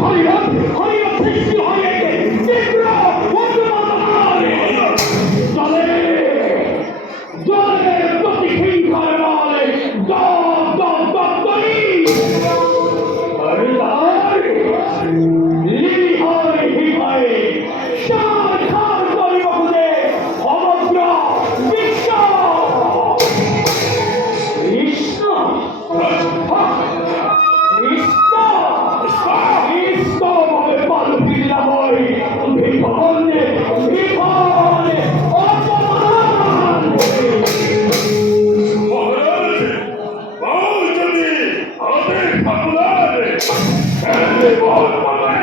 হরিণ সৃষ্টি হয়ে তীব্র উন্মাদনায় জলে জলে প্রতিহিংসার বলে দপ দপ দপ করি লিলি হয় হিমায় সার খার করিব খুঁজে সমগ্র বিশ্ব কৃষ্ণ কৃষ্ণ কৃষ্ণ ভাবে পাল ফিরিলাময় ভিখনে ভিখনে অপমান মহারাজ, পাও যদি আমাদের ঠাকুরার এমনি বল পাবে,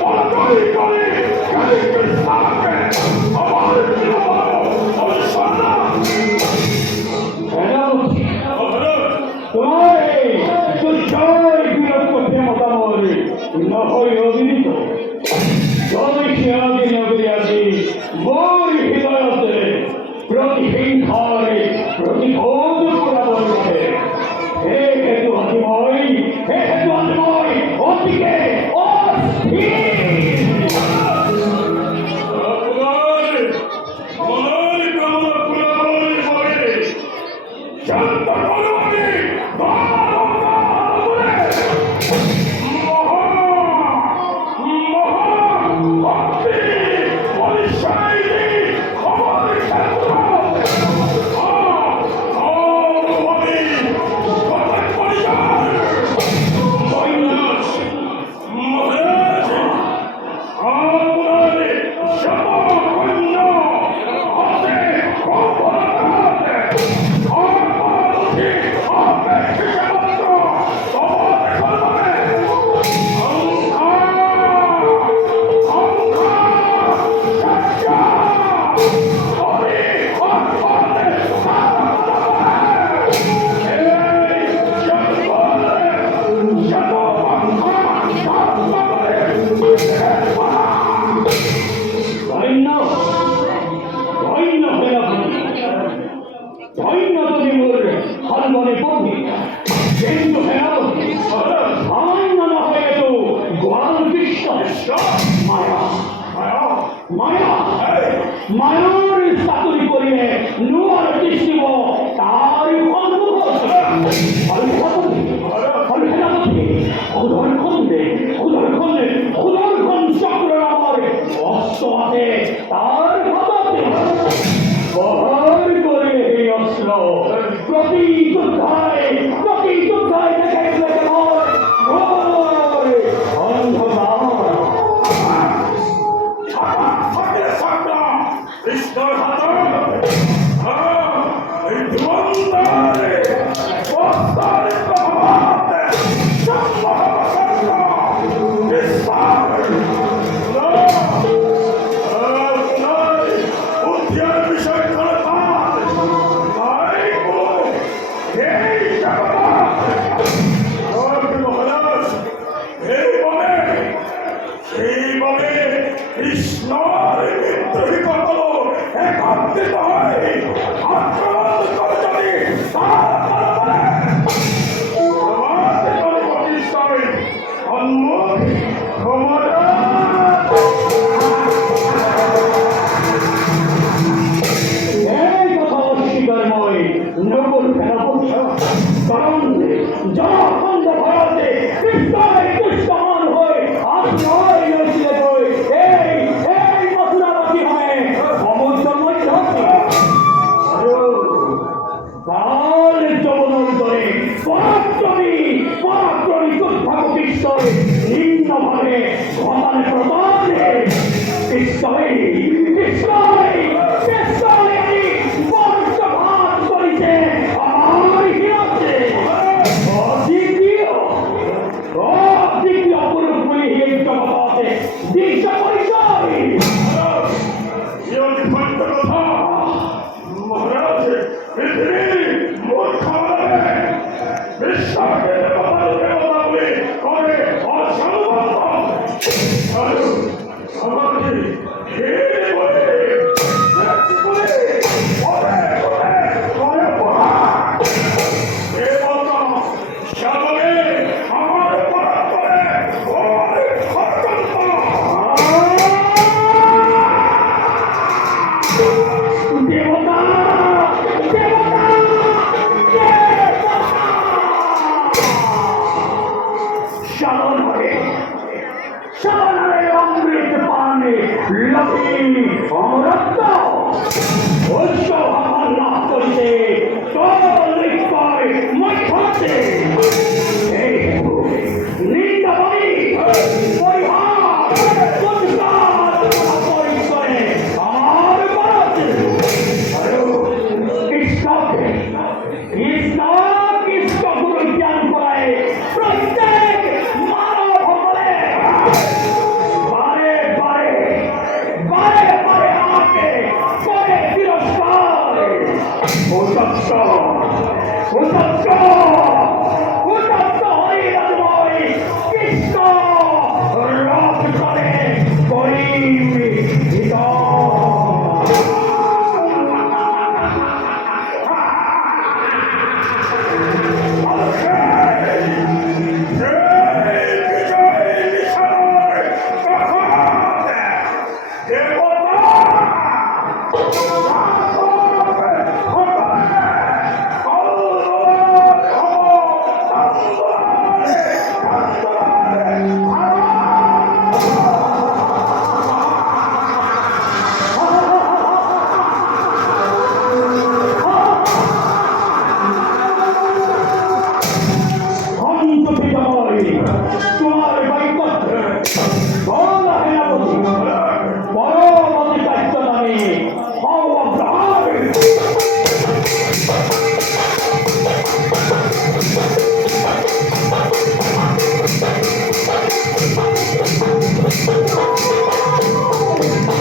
পরাজয় করে কালী কৃষ্ণকে আমার জীবন অনুসরণ। মহারাজ, জয় বিরোধ করতে মতামত নহই অবিদিত জয় শিয়াদি নগরী আছি মোর হৃদয়তে প্রতিহিংসায় প্রতিবোধ করা বলছে হে হেতু হাতিময় হে হেতু হাতিময় অতিকে অস্থির ঠাকুরার মনের কামনা পুরাবই হবে। শান্ত করো আমি, মায়ার চাতুরি করিয়ে নুয়ার কৃষ্ণ তার চক্র আমার অস্ত্র আছে তার বহর করে এই অস্ত্র প্রতি যোদ্ধায় দেখে কৃষ্ণর হাতে এই ধুমন্তারে বস্তারে প্রভাতে উদ্যান বিষয় করে মহারাজ সেইভাবে কৃষ্ণর বিদ্রোহী কত একত্রিত হয় আক্রমণ করে যদি সম্মুখ ক্ষমতা নকুল সেনাপতি কারণ জনখণ্ড ভারতে কৃষ্ণের দুষ্টমান হয়ে আশ্রয় লইলে হয়ে এই মথুরাবাসী হয়ে সমুদ্রময় কাল যমুনার দরে পরাক্রমী যোদ্ধাকে কৃষ্ণের নিম্নভাবে ঘটানে প্রদানে কৃষ্ণই মহারাজ পৃথিবী মূর্খ বিশ্বাসের কথা বলে করে অসম্ভব সাধনারে অমৃত পানে লভি অমরত্ব উচ্চ ভাবনা লাভ করিতে তোর নিশ্চয় মই